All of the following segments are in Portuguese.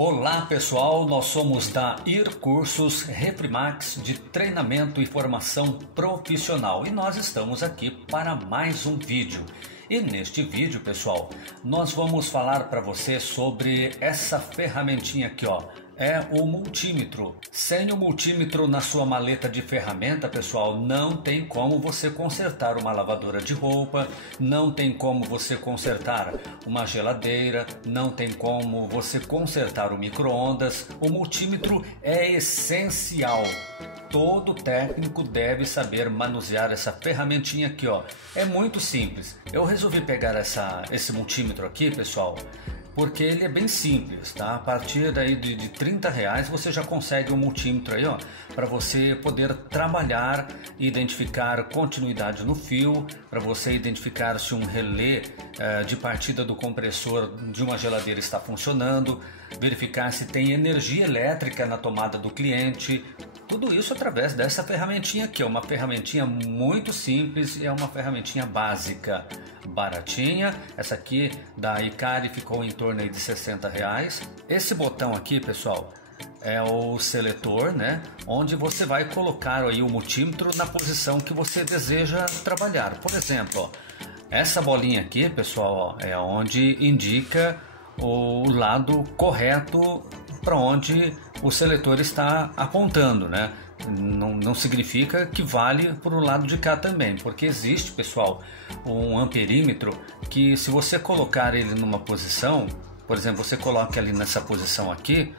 Olá pessoal, nós somos da IR Cursos Reprimax de treinamento e formação profissional e nós estamos aqui para mais um vídeo. E neste vídeo, pessoal, nós vamos falar para você sobre essa ferramentinha aqui, ó. É o multímetro. Sem o multímetro na sua maleta de ferramenta, pessoal, não tem como você consertar uma lavadora de roupa, não tem como você consertar uma geladeira, não tem como você consertar o micro-ondas. O multímetro é essencial. Todo técnico deve saber manusear essa ferramentinha aqui, ó. É muito simples. Eu resolvi pegar esse multímetro aqui, pessoal, porque ele é bem simples, tá? A partir daí de R$30 você já consegue um multímetro aí, ó, para você poder trabalhar e identificar continuidade no fio, para você identificar se um relé de partida do compressor de uma geladeira está funcionando, verificar se tem energia elétrica na tomada do cliente. Tudo isso através dessa ferramentinha aqui, é uma ferramentinha muito simples e é uma ferramentinha básica, baratinha. Essa aqui da Icari ficou em torno aí de R$60. Esse botão aqui, pessoal, é o seletor, né? Onde você vai colocar aí o multímetro na posição que você deseja trabalhar. Por exemplo, ó, essa bolinha aqui, pessoal, ó, é onde indica o lado correto para onde o seletor está apontando, né? Não significa que vale para o lado de cá também, porque existe, pessoal, um amperímetro que, se você colocar ele numa posição, por exemplo, você coloca ali nessa posição aqui,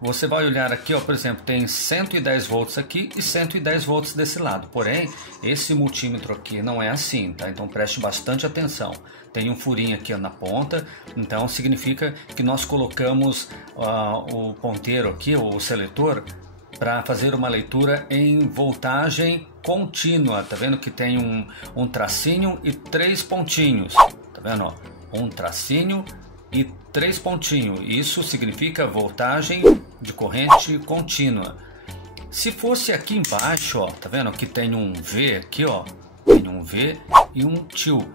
você vai olhar aqui, ó, por exemplo, tem 110 volts aqui e 110 volts desse lado. Porém, esse multímetro aqui não é assim, tá? Então preste bastante atenção. Tem um furinho aqui na ponta, então significa que nós colocamos o ponteiro aqui, o seletor, para fazer uma leitura em voltagem contínua. Tá vendo que tem um tracinho e 3 pontinhos? Tá vendo, ó? Um tracinho e 3 pontinhos. Isso significa voltagem de corrente contínua. Se fosse aqui embaixo, ó, tá vendo que tem um V aqui, ó, tem um V e um tio.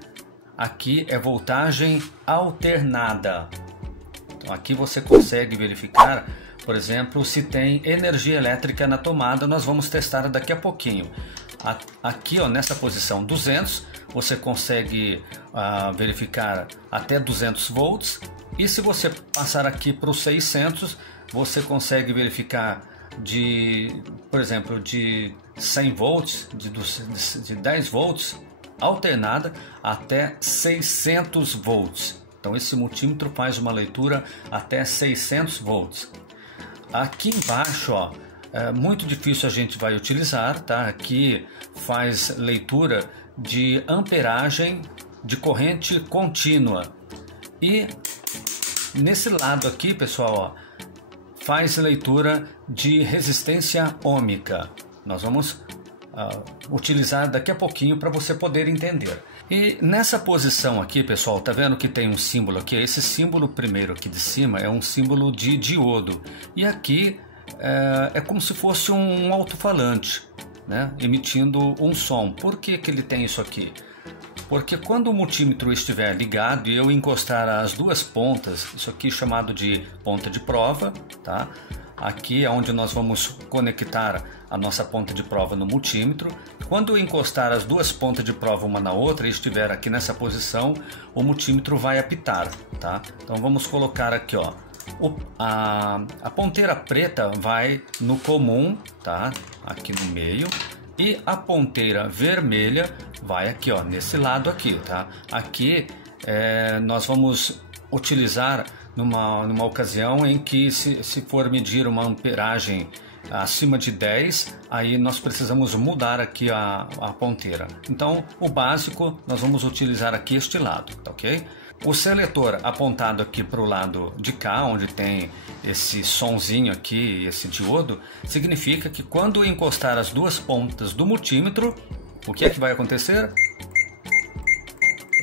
Aqui é voltagem alternada. Então aqui você consegue verificar, por exemplo, se tem energia elétrica na tomada. Nós vamos testar daqui a pouquinho. Aqui, ó, nessa posição 200, você consegue verificar até 200 volts. E se você passar aqui para os 600, você consegue verificar por exemplo, de 100 volts, de 10 volts alternada até 600 volts. Então esse multímetro faz uma leitura até 600 volts. Aqui embaixo, ó, é muito difícil a gente vai utilizar, tá? Aqui faz leitura de amperagem de corrente contínua. E nesse lado aqui, pessoal, ó, faz leitura de resistência ohmica. Nós vamos utilizar daqui a pouquinho para você poder entender. E nessa posição aqui, pessoal, tá vendo que tem um símbolo aqui? Esse símbolo primeiro aqui de cima é um símbolo de diodo. E aqui é como se fosse um alto-falante, né? Emitindo um som. Por que ele tem isso aqui? Porque quando o multímetro estiver ligado e eu encostar as duas pontas, isso aqui chamado de ponta de prova, tá? Aqui é onde nós vamos conectar a nossa ponta de prova no multímetro. Quando eu encostar as duas pontas de prova uma na outra e estiver aqui nessa posição, o multímetro vai apitar, tá? Então vamos colocar aqui, ó, a ponteira preta vai no comum, tá? Aqui no meio. E a ponteira vermelha vai aqui, ó, nesse lado aqui, tá? Aqui nós vamos utilizar numa ocasião em que se for medir uma amperagem acima de 10, aí nós precisamos mudar aqui a ponteira. Então o básico nós vamos utilizar aqui este lado, tá ok? O seletor apontado aqui para o lado de cá, onde tem esse sonzinho aqui, esse diodo, significa que quando encostar as duas pontas do multímetro, o que é que vai acontecer?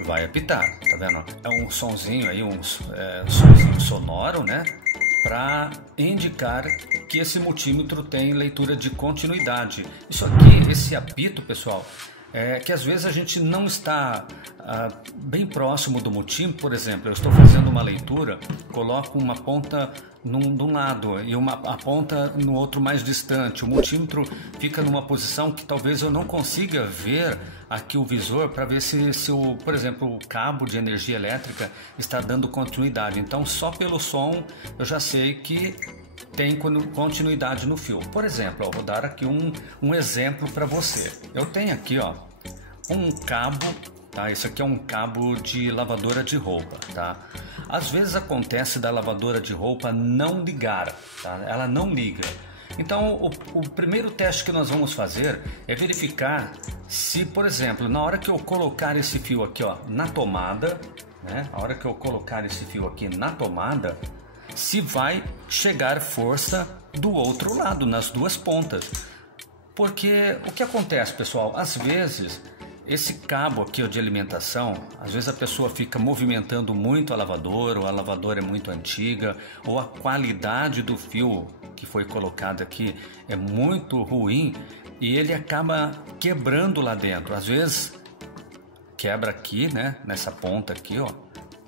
Vai apitar, tá vendo? É um sonzinho aí, sonzinho sonoro, né? Para indicar que esse multímetro tem leitura de continuidade. Isso aqui, esse apito, pessoal, que às vezes a gente não está bem próximo do multímetro. Por exemplo, eu estou fazendo uma leitura, coloco uma ponta de um lado e a ponta no outro mais distante. O multímetro fica numa posição que talvez eu não consiga ver aqui o visor para ver se por exemplo, o cabo de energia elétrica está dando continuidade. Então, só pelo som eu já sei que tem continuidade no fio. Por exemplo, eu vou dar aqui um exemplo para você. Eu tenho aqui, ó, um cabo, tá? Isso aqui é um cabo de lavadora de roupa, tá? Às vezes acontece da lavadora de roupa não ligar, tá? Ela não liga. Então, o primeiro teste que nós vamos fazer é verificar se, por exemplo, na hora que eu colocar esse fio aqui, ó, na tomada, né? A hora que eu colocar esse fio aqui na tomada, se vai chegar força do outro lado, nas duas pontas. Porque o que acontece, pessoal, às vezes esse cabo aqui de alimentação, às vezes a pessoa fica movimentando muito a lavadora, ou a lavadora é muito antiga, ou a qualidade do fio que foi colocado aqui é muito ruim e ele acaba quebrando lá dentro. Às vezes quebra aqui, né, nessa ponta aqui, ó.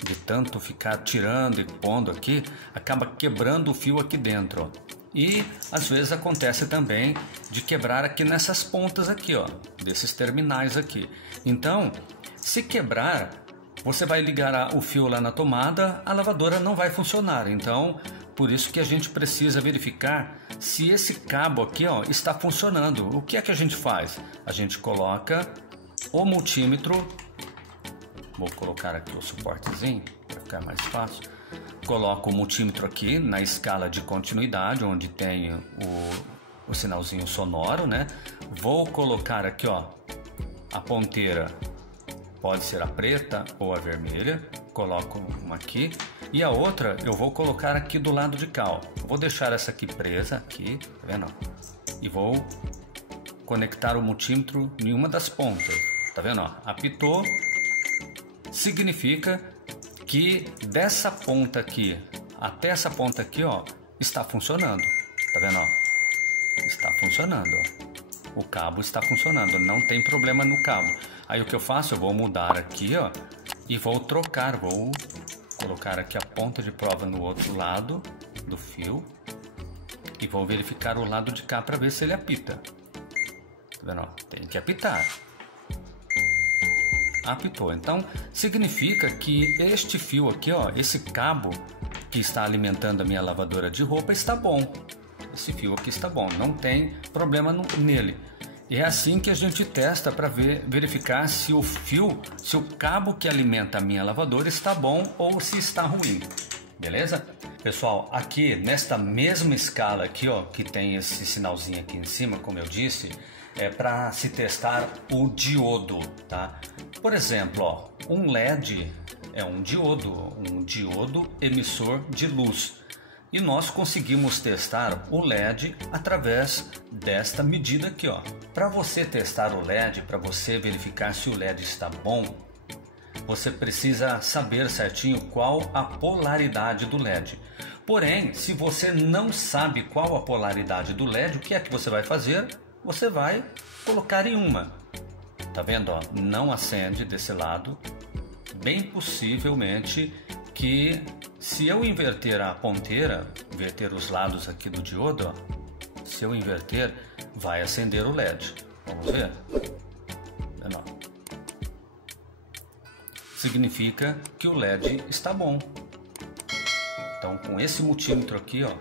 De tanto ficar tirando e pondo aqui, acaba quebrando o fio aqui dentro, ó. E às vezes acontece também de quebrar aqui nessas pontas aqui, ó, desses terminais aqui. Então, se quebrar, você vai ligar o fio lá na tomada, a lavadora não vai funcionar. Então, por isso que a gente precisa verificar se esse cabo aqui, ó, está funcionando. O que é que a gente faz? A gente coloca o multímetro. Vou colocar aqui o suportezinho para ficar mais fácil. Coloco o multímetro aqui na escala de continuidade, onde tem o sinalzinho sonoro, né? Vou colocar aqui, ó, a ponteira, pode ser a preta ou a vermelha. Coloco uma aqui e a outra eu vou colocar aqui do lado de cá, ó. Vou deixar essa aqui presa aqui, tá vendo? E vou conectar o multímetro em uma das pontas, tá vendo? Ó? Apitou. Significa que dessa ponta aqui até essa ponta aqui, ó, está funcionando. Tá vendo? Ó? Está funcionando. Ó. O cabo está funcionando, não tem problema no cabo. Aí o que eu faço? Eu vou mudar aqui, ó, e vou trocar. Vou colocar aqui a ponta de prova no outro lado do fio e vou verificar o lado de cá para ver se ele apita. Tá vendo? Ó? Tem que apitar. Apitou. Então significa que este fio aqui, ó, esse cabo que está alimentando a minha lavadora de roupa está bom. Esse fio aqui está bom, não tem problema nele. E é assim que a gente testa para verificar se o fio, se o cabo que alimenta a minha lavadora está bom ou se está ruim. Beleza? Pessoal, aqui nesta mesma escala aqui, ó, que tem esse sinalzinho aqui em cima, como eu disse, é para se testar o diodo, tá? Por exemplo, ó, um LED é um diodo emissor de luz. E nós conseguimos testar o LED através desta medida aqui, ó. Para você testar o LED, para você verificar se o LED está bom, você precisa saber certinho qual a polaridade do LED. Porém, se você não sabe qual a polaridade do LED, o que é que você vai fazer? Você vai colocar em uma. Tá vendo? Ó? Não acende desse lado. Bem possivelmente que se eu inverter a ponteira, inverter os lados aqui do diodo, ó, se eu inverter, vai acender o LED. Vamos ver? Não. Significa que o LED está bom. Então, com esse multímetro aqui, ó,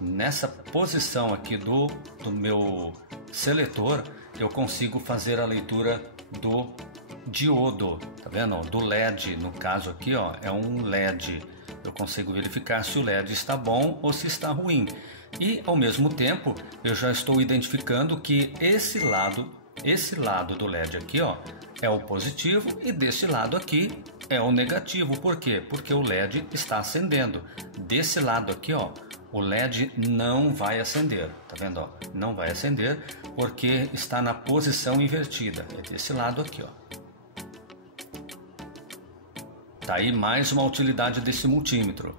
nessa posição aqui do meu seletor, eu consigo fazer a leitura do diodo, tá vendo? Do LED, no caso aqui, ó, é um LED. Eu consigo verificar se o LED está bom ou se está ruim. E ao mesmo tempo, eu já estou identificando que esse lado do LED aqui, ó, é o positivo e desse lado aqui é o negativo. Por quê? Porque o LED está acendendo. Desse lado aqui, ó, o LED não vai acender, tá vendo? Ó? Não vai acender porque está na posição invertida. É desse lado aqui, ó. Tá aí mais uma utilidade desse multímetro.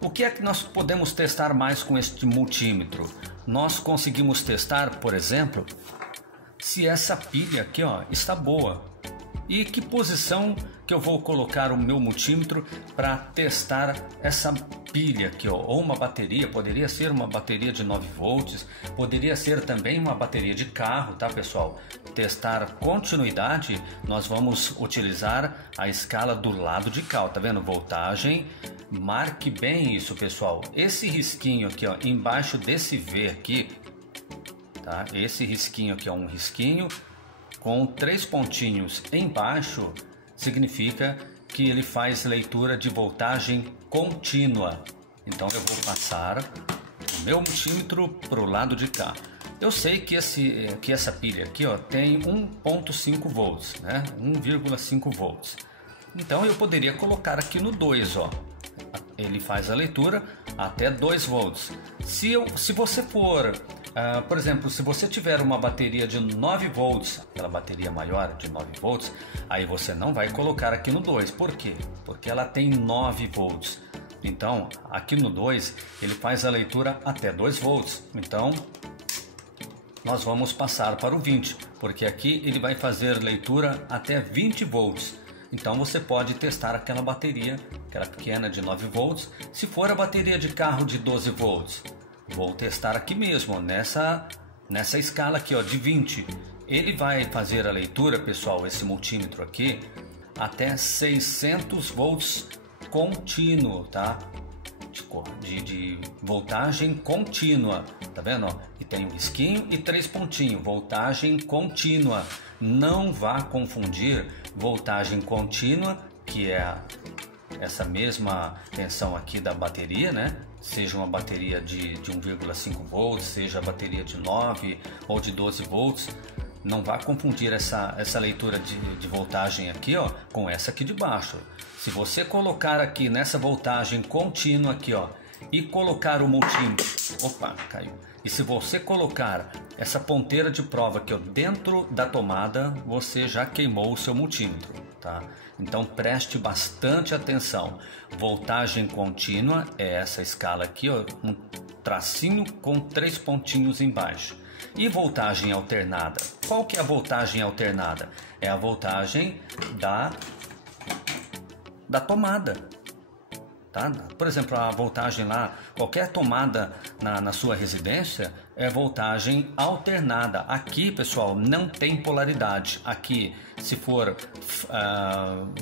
O que é que nós podemos testar mais com este multímetro? Nós conseguimos testar, por exemplo, se essa pilha aqui, ó, está boa. E que posição que eu vou colocar o meu multímetro para testar essa pilha aqui, ó, ou uma bateria, poderia ser uma bateria de 9 volts, poderia ser também uma bateria de carro, tá, pessoal? Testar continuidade, nós vamos utilizar a escala do lado de cá, ó, tá vendo? Voltagem, marque bem isso, pessoal. Esse risquinho aqui, ó, embaixo desse V aqui, tá? Esse risquinho aqui é um risquinho com 3 pontinhos embaixo, significa que ele faz leitura de voltagem contínua. Então eu vou passar o meu multímetro para o lado de cá. Eu sei que essa pilha aqui, ó, tem 1.5 volts, né? 1,5 volts. Então eu poderia colocar aqui no 2, ó. Ele faz a leitura até 2 volts. Se você for, por exemplo, se você tiver uma bateria de 9 volts, aquela bateria maior de 9 volts, aí você não vai colocar aqui no 2. Por quê? Porque ela tem 9 volts. Então, aqui no 2, ele faz a leitura até 2 volts. Então, nós vamos passar para o 20, porque aqui ele vai fazer leitura até 20 volts. Então você pode testar aquela bateria, aquela pequena de 9 volts. Se for a bateria de carro de 12 volts, vou testar aqui mesmo, nessa escala aqui, ó, de 20. Ele vai fazer a leitura, pessoal, esse multímetro aqui, até 600 volts contínuo, tá? De voltagem contínua, tá vendo? Ó? E tem um risquinho e 3 pontinhos, voltagem contínua. Não vá confundir voltagem contínua, que é essa mesma tensão aqui da bateria, né? Seja uma bateria de 1,5 volts, seja a bateria de 9 ou de 12 volts. Não vá confundir essa leitura de voltagem aqui, ó, com essa aqui de baixo. Se você colocar aqui nessa voltagem contínua aqui, ó, e colocar o multímetro, opa, caiu. E se você colocar essa ponteira de prova aqui, ó, dentro da tomada, você já queimou o seu multímetro, tá? Então preste bastante atenção. Voltagem contínua é essa escala aqui, ó, um tracinho com 3 pontinhos embaixo. E voltagem alternada? Qual que é a voltagem alternada? É a voltagem da tomada, tá? Por exemplo, a voltagem lá, qualquer tomada na sua residência é voltagem alternada. Aqui, pessoal, não tem polaridade. Aqui, se for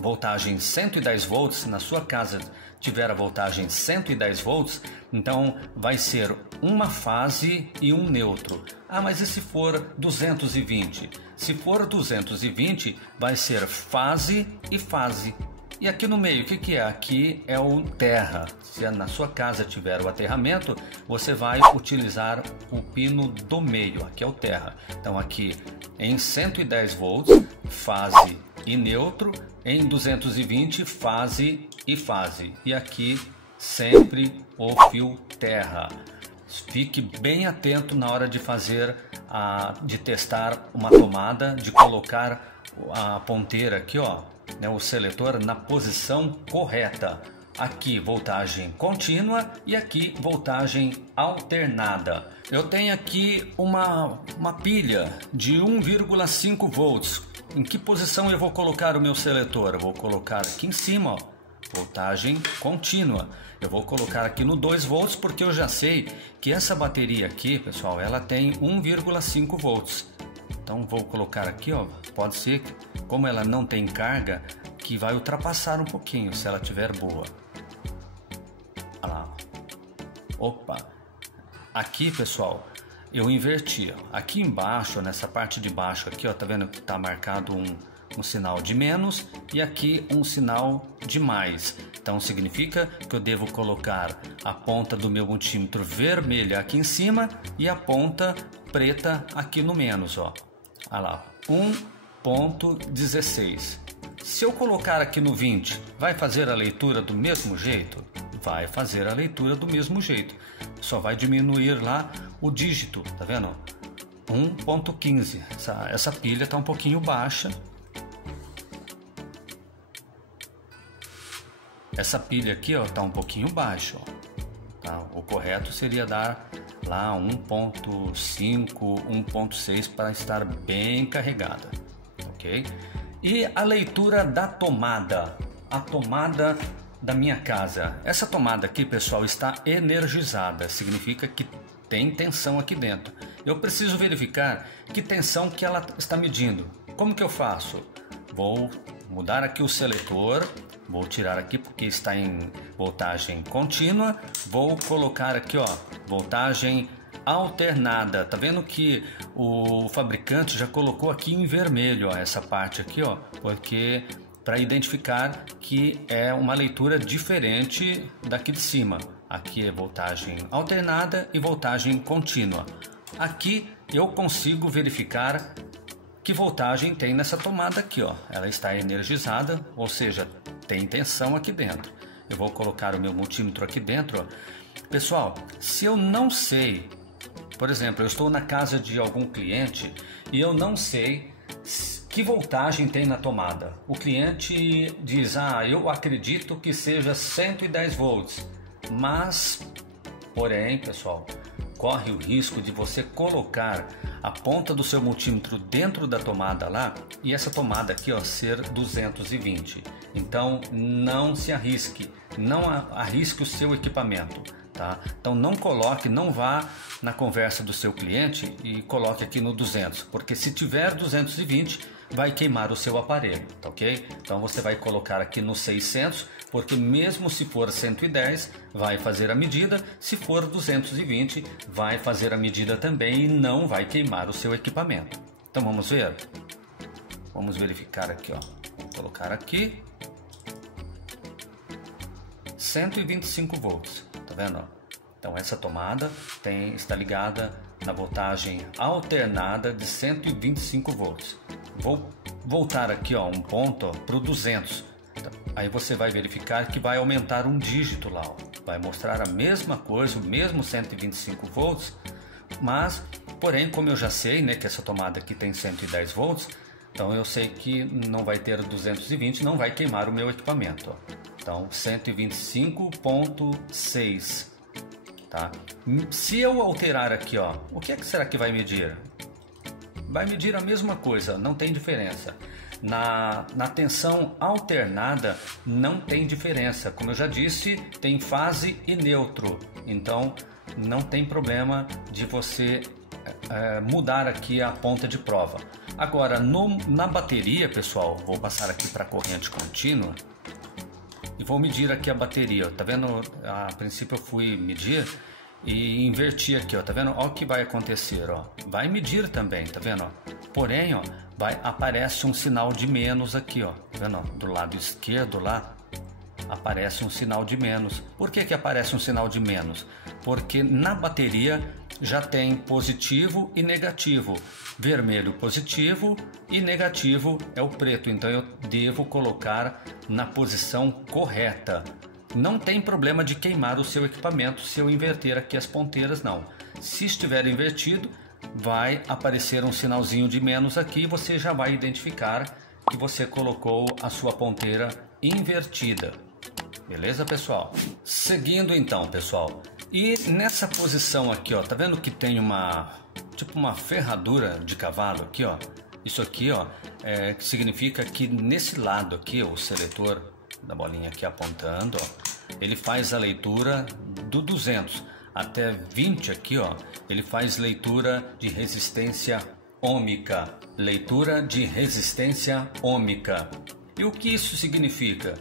voltagem 110 volts, na sua casa tiver a voltagem 110 volts, então vai ser uma fase e um neutro. Ah, mas e se for 220? Se for 220, vai ser fase e fase. E aqui no meio, o que é? Aqui é o terra. Se na sua casa tiver o aterramento, você vai utilizar o pino do meio. Aqui é o terra. Então aqui em 110 volts, fase e neutro. Em 220, fase e fase. E aqui sempre o fio terra. Fique bem atento na hora de de testar uma tomada, de colocar a ponteira aqui, ó, né, o seletor na posição correta. Aqui voltagem contínua e aqui voltagem alternada. Eu tenho aqui uma pilha de 1,5 volts. Em que posição eu vou colocar o meu seletor? Eu vou colocar aqui em cima, ó, voltagem contínua. Eu vou colocar aqui no 2 volts porque eu já sei que essa bateria aqui, pessoal, ela tem 1,5 volts. Então vou colocar aqui, ó, pode ser, como ela não tem carga, que vai ultrapassar um pouquinho se ela tiver boa. Olha lá. Opa! Aqui, pessoal, eu inverti. Aqui embaixo, nessa parte de baixo aqui, ó, tá vendo que tá marcado um sinal de menos e aqui um sinal de mais. Então significa que eu devo colocar a ponta do meu multímetro vermelha aqui em cima e a ponta preta aqui no menos, ó. Olha lá, 1.16. Se eu colocar aqui no 20, vai fazer a leitura do mesmo jeito? Vai fazer a leitura do mesmo jeito. Só vai diminuir lá o dígito, tá vendo? 1.15. Essa pilha está um pouquinho baixa. Essa pilha aqui, ó, tá um pouquinho baixa, ó. tá? O correto seria dar lá 1.5, 1.6 para estar bem carregada, ok? E a leitura da tomada, a tomada da minha casa. Essa tomada aqui, pessoal, está energizada, significa que tem tensão aqui dentro. Eu preciso verificar que tensão que ela está medindo. Como que eu faço? Vou mudar aqui o seletor, vou tirar aqui porque está em voltagem contínua, vou colocar aqui, ó, voltagem alternada. Tá vendo que o fabricante já colocou aqui em vermelho, ó, essa parte aqui, ó, porque para identificar que é uma leitura diferente daqui de cima. Aqui é voltagem alternada e voltagem contínua. Aqui eu consigo verificar que voltagem tem nessa tomada aqui, ó. Ela está energizada, ou seja, tem tensão aqui dentro. Eu vou colocar o meu multímetro aqui dentro, ó. Pessoal, se eu não sei, por exemplo, eu estou na casa de algum cliente e eu não sei que voltagem tem na tomada. O cliente diz, eu acredito que seja 110 volts, mas, porém, pessoal, corre o risco de você colocar a ponta do seu multímetro dentro da tomada lá e essa tomada aqui, ó, ser 220. Então, não se arrisque, não arrisque o seu equipamento. Tá? Então não coloque, não vá na conversa do seu cliente e coloque aqui no 200, porque se tiver 220 vai queimar o seu aparelho, tá ok? Então você vai colocar aqui no 600, porque mesmo se for 110 vai fazer a medida, se for 220 vai fazer a medida também e não vai queimar o seu equipamento. Então vamos ver? Vamos verificar aqui, ó. Vou colocar aqui 125 volts. Tá vendo? Então essa tomada está ligada na voltagem alternada de 125 volts. Vou voltar aqui, ó, um ponto para o 200. Aí você vai verificar que vai aumentar um dígito lá, ó. Vai mostrar a mesma coisa, o mesmo 125 volts, mas, porém, como eu já sei, né, que essa tomada aqui tem 110 volts, então eu sei que não vai ter 220, não vai queimar o meu equipamento, ó. Então 125.6, tá? Se eu alterar aqui, ó, o que será que vai medir? Vai medir a mesma coisa, não tem diferença. Na tensão alternada não tem diferença. Como eu já disse, tem fase e neutro. Então não tem problema de você mudar aqui a ponta de prova. Agora, na bateria, pessoal, vou passar aqui para a corrente contínua e vou medir aqui a bateria. Tá vendo? A princípio eu fui medir e inverti aqui, ó. Tá vendo? Olha o que vai acontecer, ó. Vai medir também, tá vendo? Ó? Porém, ó, aparece um sinal de menos aqui, ó. Tá vendo? Ó? Do lado esquerdo lá aparece um sinal de menos. Por que aparece um sinal de menos? Porque na bateria já tem positivo e negativo. Vermelho positivo e negativo é o preto. Então eu devo colocar na posição correta. Não tem problema de queimar o seu equipamento se eu inverter aqui as ponteiras, não. Se estiver invertido, vai aparecer um sinalzinho de menos aqui e você já vai identificar que você colocou a sua ponteira invertida. Beleza, pessoal? Seguindo então, pessoal. E nessa posição aqui, ó, tá vendo que tem uma ferradura de cavalo aqui, ó? Isso aqui, ó, que significa que nesse lado aqui, o seletor da bolinha aqui apontando, ó, ele faz a leitura do 200 até 20 aqui, ó, ele faz leitura de resistência ômica. Leitura de resistência ômica. E o que isso significa?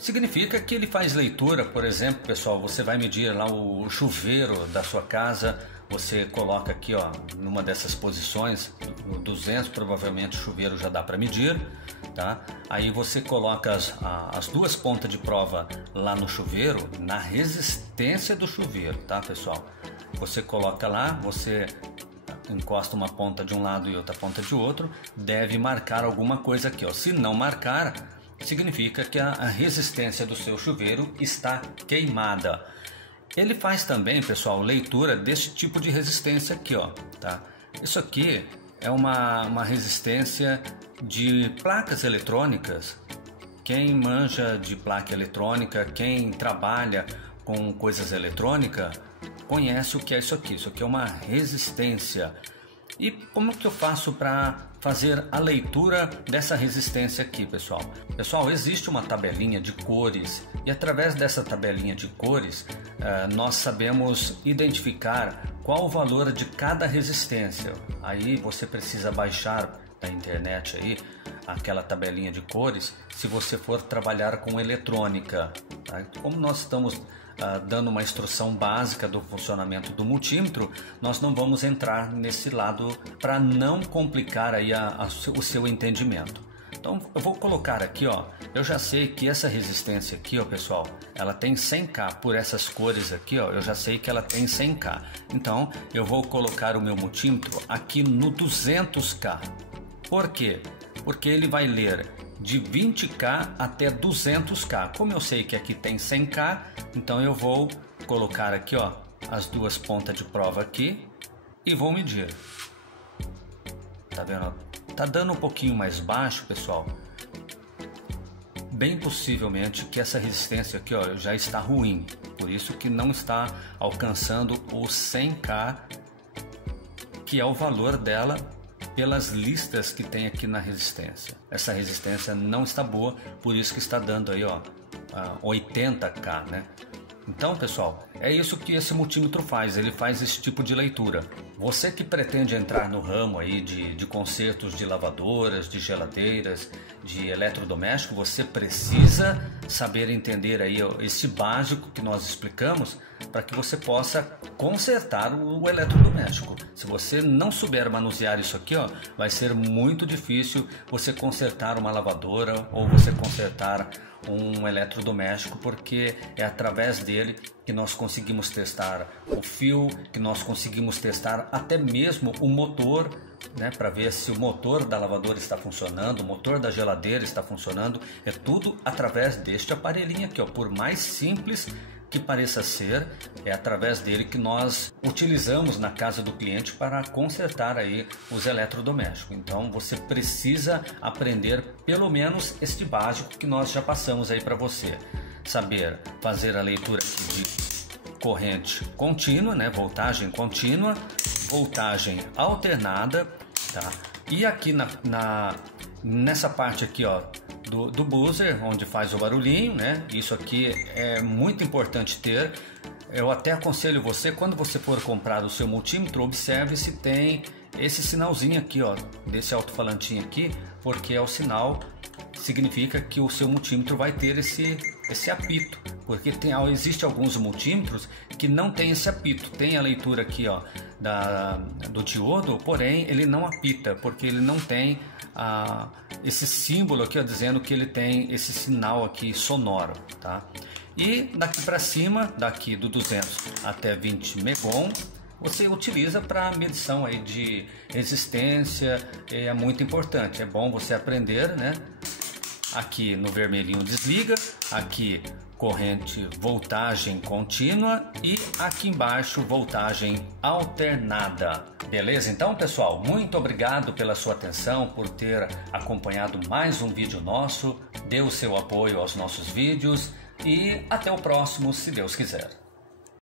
Significa que ele faz leitura, por exemplo, pessoal, você vai medir lá o chuveiro da sua casa, você coloca aqui, ó, numa dessas posições, no 200, provavelmente o chuveiro já dá para medir, tá? Aí você coloca as duas pontas de prova lá no chuveiro, na resistência do chuveiro, tá, pessoal? Você coloca lá, você encosta uma ponta de um lado e outra ponta de outro, deve marcar alguma coisa aqui, ó. Se não marcar, significa que a resistência do seu chuveiro está queimada. Ele faz também, pessoal, leitura desse tipo de resistência aqui, ó, tá? Isso aqui é uma resistência de placas eletrônicas. Quem manja de placa eletrônica, quem trabalha com coisas eletrônicas conhece o que é isso aqui. Isso aqui é uma resistência. E como que eu faço para fazer a leitura dessa resistência aqui, pessoal? Pessoal, existe uma tabelinha de cores e através dessa tabelinha de cores nós sabemos identificar qual o valor de cada resistência. Aí você precisa baixar da internet aí aquela tabelinha de cores se você for trabalhar com eletrônica, tá? Como nós estamos dando uma instrução básica do funcionamento do multímetro, nós não vamos entrar nesse lado para não complicar aí o seu entendimento. Então eu vou colocar aqui, ó, eu já sei que essa resistência aqui, ó, pessoal, ela tem 100K, por essas cores aqui, ó, eu já sei que ela tem 100K. Então eu vou colocar o meu multímetro aqui no 200K. Por quê? Porque ele vai ler de 20K até 200K. Como eu sei que aqui tem 100K, então eu vou colocar aqui, ó, as duas pontas de prova aqui e vou medir. Tá vendo? Tá dando um pouquinho mais baixo, pessoal. Bem possivelmente que essa resistência aqui, ó, já está ruim. Por isso que não está alcançando o 100K, que é o valor dela pelas listas que tem aqui na resistência. Essa resistência não está boa, por isso que está dando aí, ó, 80K, né? Então, pessoal, é isso que esse multímetro faz, ele faz esse tipo de leitura. Você que pretende entrar no ramo aí de consertos de lavadoras, de geladeiras, de eletrodoméstico, você precisa saber entender aí esse básico que nós explicamos para que você possa consertar o eletrodoméstico. Se você não souber manusear isso aqui, ó, vai ser muito difícil você consertar uma lavadora ou você consertar um eletrodoméstico, porque é através dele que nós conseguimos testar o fio, que nós conseguimos testar até mesmo o motor, né, para ver se o motor da lavadora está funcionando, o motor da geladeira está funcionando. É tudo através deste aparelhinho aqui, ó. Por mais simples que pareça ser, é através dele que nós utilizamos na casa do cliente para consertar aí os eletrodomésticos. Então você precisa aprender pelo menos este básico que nós já passamos aí para você. Saber fazer a leitura aqui de corrente contínua, né, voltagem contínua, voltagem alternada, tá? E aqui nessa parte aqui, ó, do buzzer, onde faz o barulhinho, né? Isso aqui é muito importante ter. Eu até aconselho você, quando você for comprar o seu multímetro, observe se tem esse sinalzinho aqui, ó, desse alto-falantinho aqui, porque é o sinal, significa que o seu multímetro vai ter esse apito, porque existe alguns multímetros que não tem esse apito, tem a leitura aqui, ó, do diodo, porém ele não apita, porque ele não tem esse símbolo aqui, ó, dizendo que ele tem esse sinal aqui sonoro, tá? E daqui para cima, daqui do 200 até 20 megon, você utiliza para medição aí de resistência. É muito importante, é bom você aprender, né? Aqui no vermelhinho desliga, aqui corrente voltagem contínua e aqui embaixo voltagem alternada. Beleza? Então, pessoal, muito obrigado pela sua atenção, por ter acompanhado mais um vídeo nosso. Dê o seu apoio aos nossos vídeos e até o próximo, se Deus quiser.